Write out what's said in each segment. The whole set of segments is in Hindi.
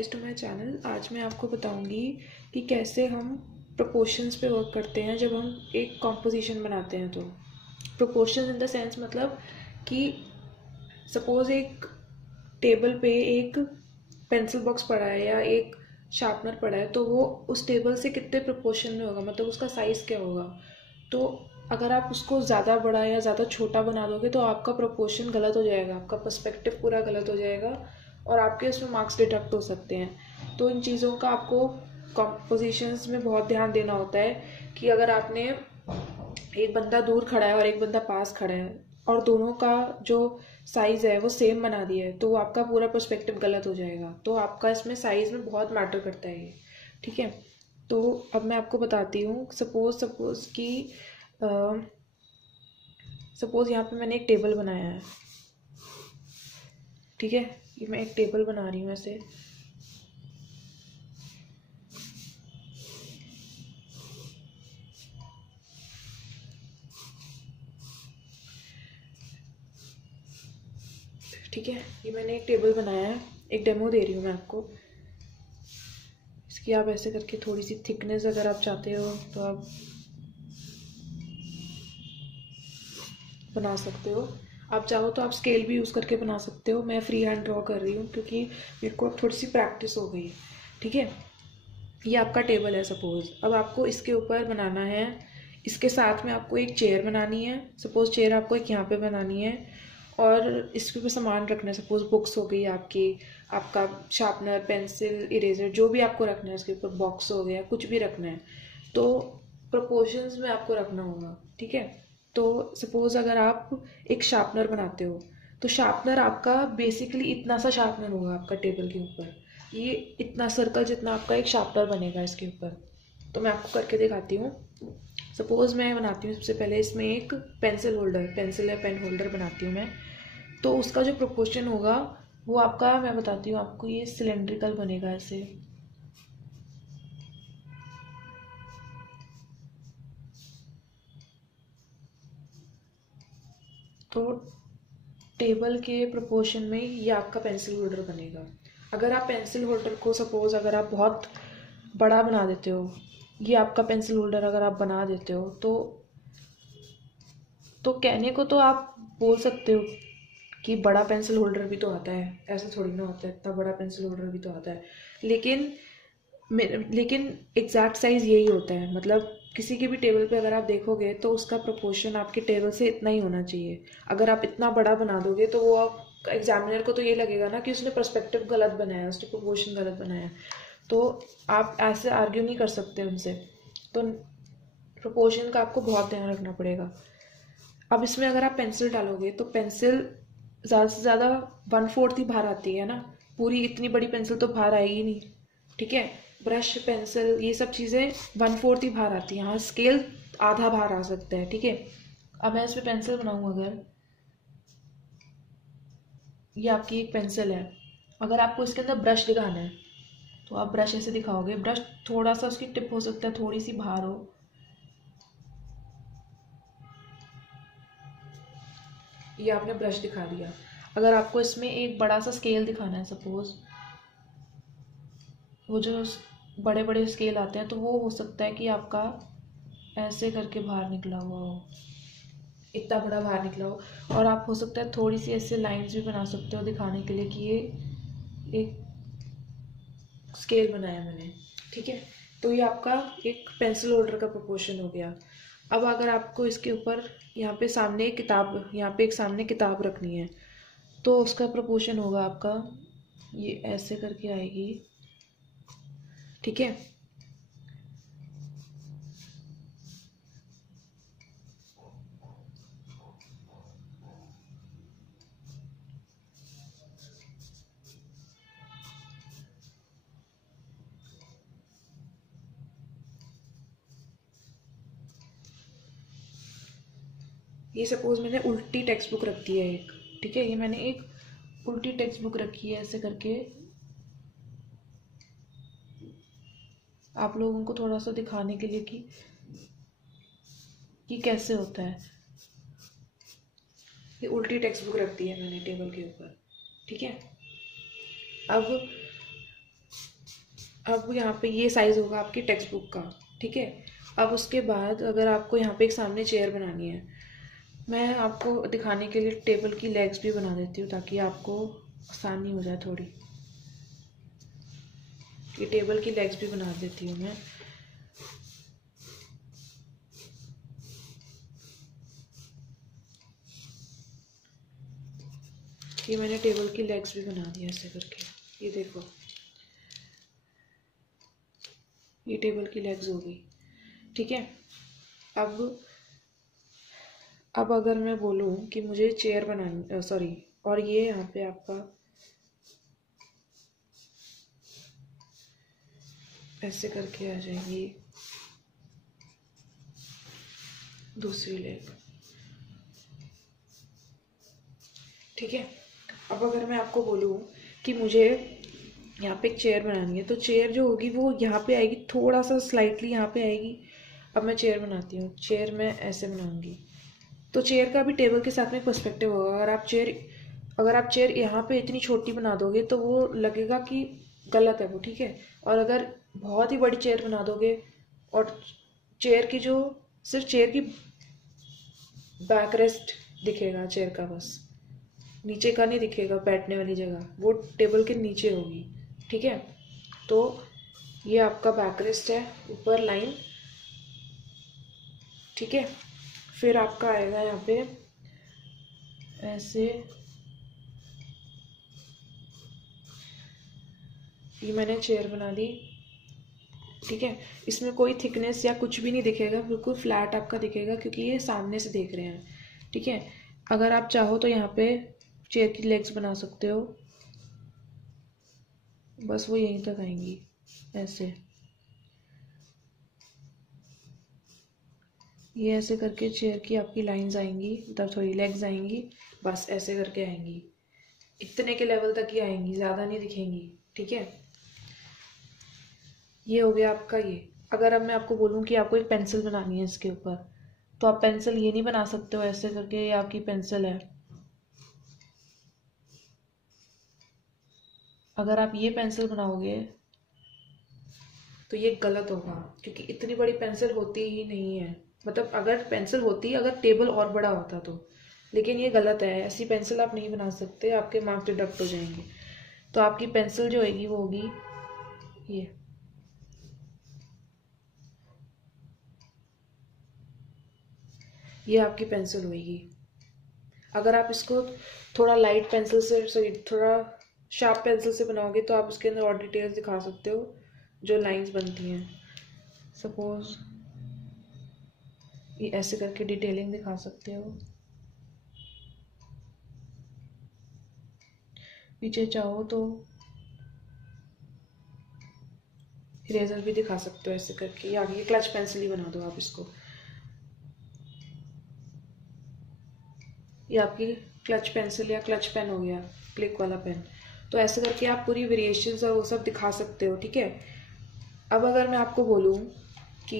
Guys to my channel. आज मैं आपको बताऊंगी कि कैसे हम प्रोपोर्शंस पे वर्क करते हैं जब हम एक कॉम्पोजिशन बनाते हैं। तो प्रोपोर्शंस इन द सेंस मतलब कि सपोज एक टेबल पे एक पेंसिल बॉक्स पड़ा है या एक शार्पनर पड़ा है, तो वो उस टेबल से कितने प्रोपोर्शन में होगा, मतलब उसका साइज़ क्या होगा। तो अगर आप उसको ज़्यादा बड़ा या ज़्यादा छोटा बना दोगे तो आपका प्रोपोर्शन गलत हो जाएगा, आपका पर्सपेक्टिव पूरा गलत हो जाएगा और आपके उसमें मार्क्स डिडक्ट हो सकते हैं। तो इन चीज़ों का आपको कॉम्पोजिशंस में बहुत ध्यान देना होता है कि अगर आपने एक बंदा दूर खड़ा है और एक बंदा पास खड़ा है और दोनों का जो साइज़ है वो सेम बना दिया है, तो आपका पूरा पर्सपेक्टिव गलत हो जाएगा। तो आपका इसमें साइज़ में बहुत मैटर करता है ये, ठीक है। तो अब मैं आपको बताती हूँ। सपोज कि सपोज यहाँ पे मैंने एक टेबल बनाया है, ठीक है। ये मैं एक टेबल बना रही हूँ ऐसे। ठीक है, ये मैंने एक टेबल बनाया है, एक डेमो दे रही हूँ मैं आपको। इसकी आप ऐसे करके थोड़ी सी थिकनेस अगर आप चाहते हो तो आप बना सकते हो। आप चाहो तो आप स्केल भी यूज़ करके बना सकते हो। मैं फ्री हैंड ड्रॉ कर रही हूँ क्योंकि मेरे को अब थोड़ी सी प्रैक्टिस हो गई है, ठीक है। ये आपका टेबल है सपोज। अब आपको इसके ऊपर बनाना है, इसके साथ में आपको एक चेयर बनानी है। सपोज चेयर आपको एक यहाँ पे बनानी है और इसके ऊपर सामान रखना है। सपोज बुक्स हो गई आपकी, आपका शार्पनर, पेंसिल, इरेजर, जो भी आपको रखना है। इसके ऊपर बॉक्स हो गया, कुछ भी रखना है तो प्रोपोर्शंस में आपको रखना होगा, ठीक है। तो सपोज अगर आप एक शार्पनर बनाते हो तो शार्पनर आपका बेसिकली इतना सा शार्पनर होगा आपका टेबल के ऊपर। ये इतना सर्कल जितना आपका एक शार्पनर बनेगा इसके ऊपर। तो मैं आपको करके दिखाती हूँ। सपोज मैं बनाती हूँ सबसे पहले इसमें एक पेंसिल होल्डर, पेंसिल या पेन होल्डर बनाती हूँ मैं। तो उसका जो प्रोपोर्शन होगा वो आपका, मैं बताती हूँ आपको, ये सिलेंड्रिकल बनेगा ऐसे। तो टेबल के प्रोपोर्शन में ये आपका पेंसिल होल्डर बनेगा। अगर आप पेंसिल होल्डर को सपोज अगर आप बहुत बड़ा बना देते हो, ये आपका पेंसिल होल्डर अगर आप बना देते हो तो कहने को तो आप बोल सकते हो कि बड़ा पेंसिल होल्डर भी तो आता है, ऐसा थोड़ी ना होता है, इतना बड़ा पेंसिल होल्डर भी तो आता है। लेकिन लेकिन एग्जैक्ट साइज यही होता है। मतलब किसी के भी टेबल पे अगर आप देखोगे तो उसका प्रोपोर्शन आपके टेबल से इतना ही होना चाहिए। अगर आप इतना बड़ा बना दोगे तो वो आप एग्जामिनर को तो ये लगेगा ना कि उसने पर्सपेक्टिव गलत बनाया, उसने प्रोपोर्शन गलत बनाया। तो आप ऐसे आर्ग्यू नहीं कर सकते उनसे। तो प्रोपोर्शन का आपको बहुत ध्यान रखना पड़ेगा। अब इसमें अगर आप पेंसिल डालोगे तो पेंसिल ज़्यादा से ज़्यादा 1/4 ही बाहर आती है ना, पूरी इतनी बड़ी पेंसिल तो बाहर आएगी नहीं, ठीक है। ब्रश, पेंसिल, ये सब चीज़ें 1/4 ही बाहर आती हैं। हाँ, स्केल आधा बाहर आ सकता है, ठीक है। अब मैं इसमें पेंसिल बनाऊँ, अगर ये आपकी एक पेंसिल है, अगर आपको इसके अंदर ब्रश दिखाना है तो आप ब्रश ऐसे दिखाओगे। ब्रश थोड़ा सा उसकी टिप हो सकता है थोड़ी सी बाहर हो, ये आपने ब्रश दिखा दिया। अगर आपको इसमें एक बड़ा सा स्केल दिखाना है, सपोज वो जो बड़े बड़े स्केल आते हैं, तो वो हो सकता है कि आपका ऐसे करके बाहर निकला हुआ हो, इतना बड़ा बाहर निकला हो। और आप हो सकता है थोड़ी सी ऐसे लाइंस भी बना सकते हो दिखाने के लिए कि ये एक स्केल बनाया मैंने, ठीक है। तो ये आपका एक पेंसिल होल्डर का प्रोपोर्शन हो गया। अब अगर आपको इसके ऊपर यहाँ पे सामने एक किताब, यहाँ पे एक सामने किताब रखनी है, तो उसका प्रोपोर्शन होगा आपका ये ऐसे करके आएगी, ठीक है। ये सपोज मैंने उल्टी टेक्स्ट बुक रखी है एक, ठीक है। ये मैंने एक उल्टी टेक्स्ट बुक रखी है ऐसे करके। आप लोगों को थोड़ा सा दिखाने के लिए कि कैसे होता है। ये उल्टी टेक्स्ट बुक रख दी है मैंने टेबल के ऊपर, ठीक है। अब अब यहाँ पे ये साइज होगा आपकी टेक्स्ट बुक का, ठीक है। अब उसके बाद अगर आपको यहाँ पे एक सामने चेयर बनानी है, मैं आपको दिखाने के लिए टेबल की लेग्स भी बना देती हूँ ताकि आपको आसानी हो जाए थोड़ी। ये टेबल की लेग्स भी बना देती हूँ मैं। ये मैंने टेबल की लेग्स भी बना दिया ऐसे करके, ये देखो, ये टेबल की लेग्स हो गई, ठीक है। अब अगर मैं बोलूँ कि मुझे चेयर बनानी, सॉरी, और ये यहाँ पे आपका ऐसे करके आ जाएंगी दूसरी लेग, ठीक है। अब अगर मैं आपको बोलूँ कि मुझे यहाँ पे एक चेयर बनानी है, तो चेयर जो होगी वो यहाँ पे आएगी, थोड़ा सा स्लाइटली यहाँ पे आएगी। अब मैं चेयर बनाती हूँ, चेयर मैं ऐसे बनाऊंगी, तो चेयर का भी टेबल के साथ में पर्सपेक्टिव होगा। अगर आप चेयर यहाँ पे इतनी छोटी बना दोगे तो वो लगेगा कि गलत है वो, ठीक है। और अगर बहुत ही बड़ी चेयर बना दोगे और चेयर की जो सिर्फ चेयर की बैक रेस्ट दिखेगा, चेयर का बस नीचे का नहीं दिखेगा, बैठने वाली जगह वो टेबल के नीचे होगी, ठीक है। तो ये आपका बैक रेस्ट है, ऊपर लाइन, ठीक है। फिर आपका आएगा यहाँ पे ऐसे, ये मैंने चेयर बना दी, ठीक है। इसमें कोई थिकनेस या कुछ भी नहीं दिखेगा, बिल्कुल फ्लैट आपका दिखेगा क्योंकि ये सामने से देख रहे हैं, ठीक है। अगर आप चाहो तो यहाँ पे चेयर की लेग्स बना सकते हो, बस वो यहीं तक आएंगी ऐसे, ये ऐसे करके चेयर की आपकी लाइंस आएंगी, मतलब थोड़ी लेग्स आएंगी, बस ऐसे करके आएंगी, इतने के लेवल तक ही आएंगी, ज़्यादा नहीं दिखेंगी, ठीक है। ये हो गया आपका ये। अगर अब मैं आपको बोलूँ कि आपको एक पेंसिल बनानी है इसके ऊपर, तो आप पेंसिल ये नहीं बना सकते हो ऐसे करके, ये आपकी पेंसिल है। अगर आप ये पेंसिल बनाओगे तो ये गलत होगा क्योंकि इतनी बड़ी पेंसिल होती ही नहीं है, मतलब अगर पेंसिल होती, अगर टेबल और बड़ा होता तो, लेकिन ये गलत है, ऐसी पेंसिल आप नहीं बना सकते, आपके मार्क्स डिडक्ट हो जाएंगे। तो आपकी पेंसिल जो होगी वो होगी ये आपकी पेंसिल होगी। अगर आप इसको थोड़ा लाइट पेंसिल से, सॉरी थोड़ा शार्प पेंसिल से बनाओगे तो आप इसके अंदर और डिटेल्स दिखा सकते हो जो लाइंस बनती हैं। सपोज ये ऐसे करके डिटेलिंग दिखा सकते हो, पीछे चाहो तो इरेजर भी दिखा सकते हो ऐसे करके, या आगे क्लच पेंसिल ही बना दो आप इसको, ये आपकी क्लच पेंसिल या क्लच पेन हो गया, क्लिक वाला पेन। तो ऐसे करके आप पूरी वेरिएशंस और वो सब दिखा सकते हो, ठीक है। अब अगर मैं आपको बोलूँ कि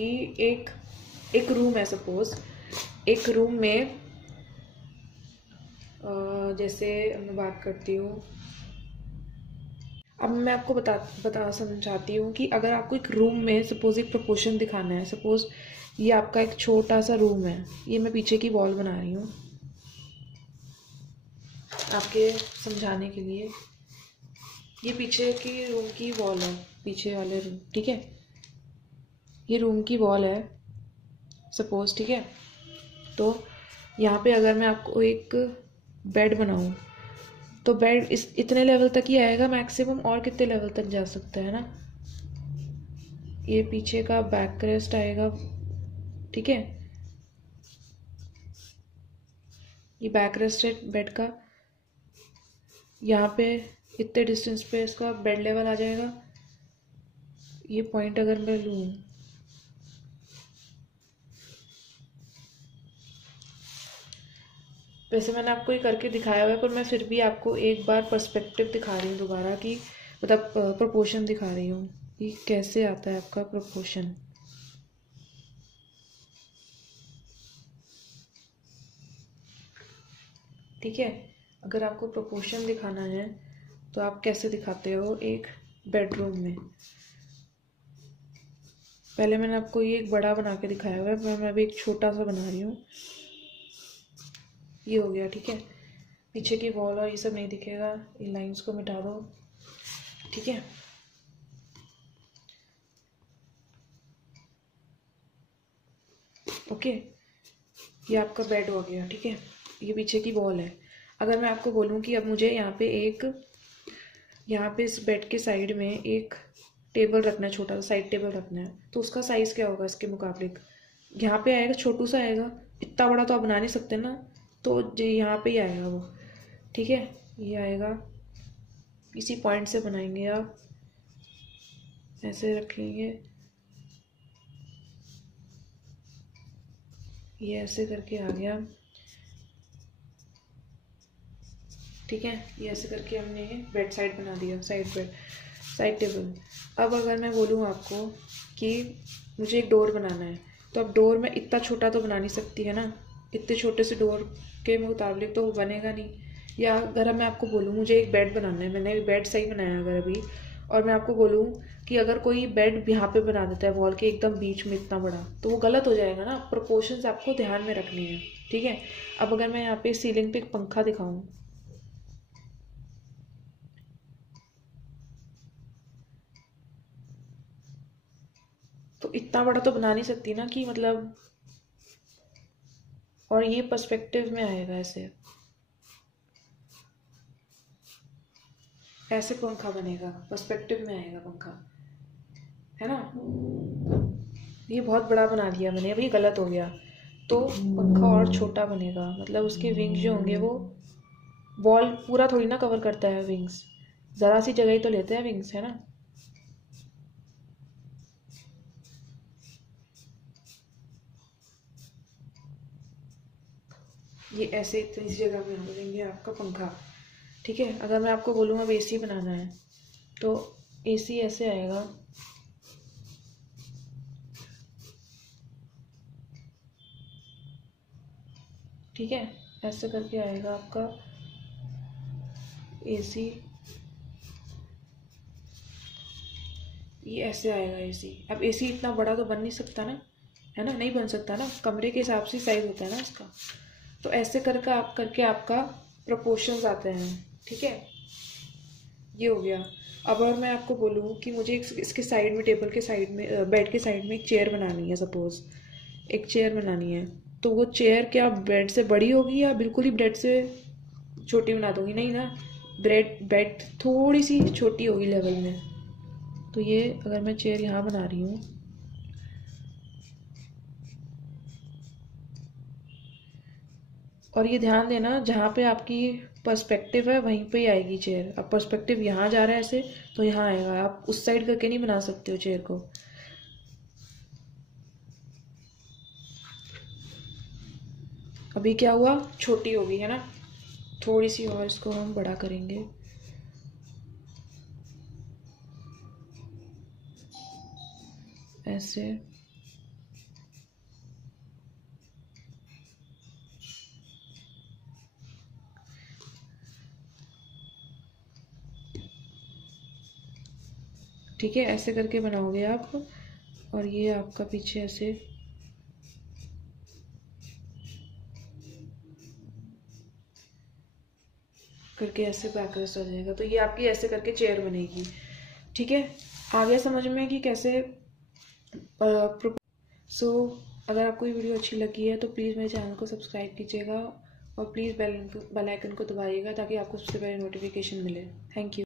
एक रूम है, सपोज एक रूम में जैसे मैं बात करती हूँ, अब मैं आपको बता समझाती हूँ कि अगर आपको एक रूम में सपोज एक प्रोपोर्शन दिखाना है, सपोज ये आपका एक छोटा सा रूम है, ये मैं पीछे की वॉल बना रही हूँ आपके समझाने के लिए, ये पीछे की रूम की वॉल है, पीछे वाले रूम, ठीक है। ये रूम की वॉल है सपोज, ठीक है। तो यहाँ पे अगर मैं आपको एक बेड बनाऊँ तो बेड इस इतने लेवल तक ही आएगा मैक्सिमम, और कितने लेवल तक जा सकता है ना। ये पीछे का बैक रेस्ट आएगा, ठीक है, ये बैक रेस्ट है बेड का, यहाँ पे इतने डिस्टेंस पे इसका बेड लेवल आ जाएगा। ये पॉइंट अगर मैं लूँ, वैसे मैंने आपको ये करके दिखाया हुआ है, पर मैं फिर भी आपको एक बार पर्सपेक्टिव दिखा रही हूँ दोबारा, कि मतलब प्रोपोर्शन दिखा रही हूँ कि कैसे आता है आपका प्रोपोर्शन। ठीक है, अगर आपको प्रोपोर्शन दिखाना है तो आप कैसे दिखाते हो एक बेडरूम में, पहले मैंने आपको ये एक बड़ा बना के दिखाया हुआ है, मैं अभी एक छोटा सा बना रही हूँ। ये हो गया, ठीक है। पीछे की वॉल और ये सब नहीं दिखेगा, ये लाइंस को मिटा दो, ठीक है। ओके, ये आपका बेड हो गया, ठीक है। ये पीछे की वॉल है। अगर मैं आपको बोलूँ कि अब मुझे यहाँ पे इस बेड के साइड में एक टेबल रखना है, छोटा सा साइड टेबल रखना है, तो उसका साइज़ क्या होगा इसके मुकाबले? यहाँ पे आएगा, छोटू सा आएगा, इतना बड़ा तो आप बना नहीं सकते ना, तो यहाँ पे ही आएगा वो, ठीक है। ये आएगा, इसी पॉइंट से बनाएंगे आप, ऐसे रखेंगे, ये ऐसे करके आ गया, ठीक है। ये ऐसे करके हमने बेड साइड बना दिया, साइड टेबल। अब अगर मैं बोलूँ आपको कि मुझे एक डोर बनाना है, तो अब डोर में इतना छोटा तो बना नहीं सकती है ना, इतने छोटे से डोर के मुताबिक तो वो बनेगा नहीं। या अगर मैं आपको बोलूँ मुझे एक बेड बनाना है, मैंने बेड सही बनाया अगर अभी, और मैं आपको बोलूँ कि अगर कोई बेड यहाँ पे बना देता है वॉल के एकदम बीच में इतना बड़ा, तो वो गलत हो जाएगा ना। प्रोपोर्शंस आपको ध्यान में रखनी है, ठीक है। अब अगर मैं यहाँ पे सीलिंग पे एक पंखा दिखाऊँ, तो इतना बड़ा तो बना नहीं सकती ना कि मतलब, और ये पर्सपेक्टिव में आएगा, ऐसे पंखा बनेगा, पर्सपेक्टिव में आएगा पंखा, है ना। ये बहुत बड़ा बना दिया मैंने, अभी गलत हो गया, तो पंखा और छोटा बनेगा, मतलब उसके विंग्स जो होंगे वो वॉल पूरा थोड़ी ना कवर करता है, विंग्स ज़रा सी जगह ही तो लेते हैं विंग्स, है ना। ये ऐसे इतनी सी जगह में हो देंगे आपका पंखा, ठीक है। अगर मैं आपको बोलूँ अब एसी बनाना है, तो एसी ऐसे आएगा, ठीक है। ऐसे करके आएगा आपका एसी, ये ऐसे आएगा एसी। अब एसी इतना बड़ा तो बन नहीं सकता ना, है ना, नहीं बन सकता ना, कमरे के हिसाब से साइज होता है ना इसका। तो ऐसे करके आपका प्रोपोर्शंस आते हैं, ठीक है। ये हो गया। अब अगर मैं आपको बोलूँ कि मुझे इसके साइड में, टेबल के साइड में, बेड के साइड में एक चेयर बनानी है, सपोज एक चेयर बनानी है, तो वो चेयर क्या बेड से बड़ी होगी या बिल्कुल ही बेड से छोटी बना दूंगी? नहीं ना, बेड थोड़ी सी छोटी होगी लेवल में। तो ये अगर मैं चेयर यहाँ बना रही हूँ, और ये ध्यान देना जहाँ पे आपकी पर्सपेक्टिव है वहीं पे ही आएगी चेयर। अब पर्सपेक्टिव यहाँ जा रहा है ऐसे, तो यहाँ आएगा, आप उस साइड करके नहीं बना सकते हो चेयर को। अभी क्या हुआ, छोटी होगी, है ना, थोड़ी सी और इसको हम बड़ा करेंगे, ऐसे। ठीक है, ऐसे करके बनाओगे आप, और ये आपका पीछे ऐसे करके ऐसे बैकरेस्ट आ जाएगा, तो ये आपकी ऐसे करके चेयर बनेगी, ठीक है। आ गया समझ में कि कैसे। अगर आपको ये वीडियो अच्छी लगी है तो प्लीज़ मेरे चैनल को सब्सक्राइब कीजिएगा, और प्लीज़ बेल आइकन को दबाइएगा ताकि आपको सबसे पहले नोटिफिकेशन मिले। Thank you.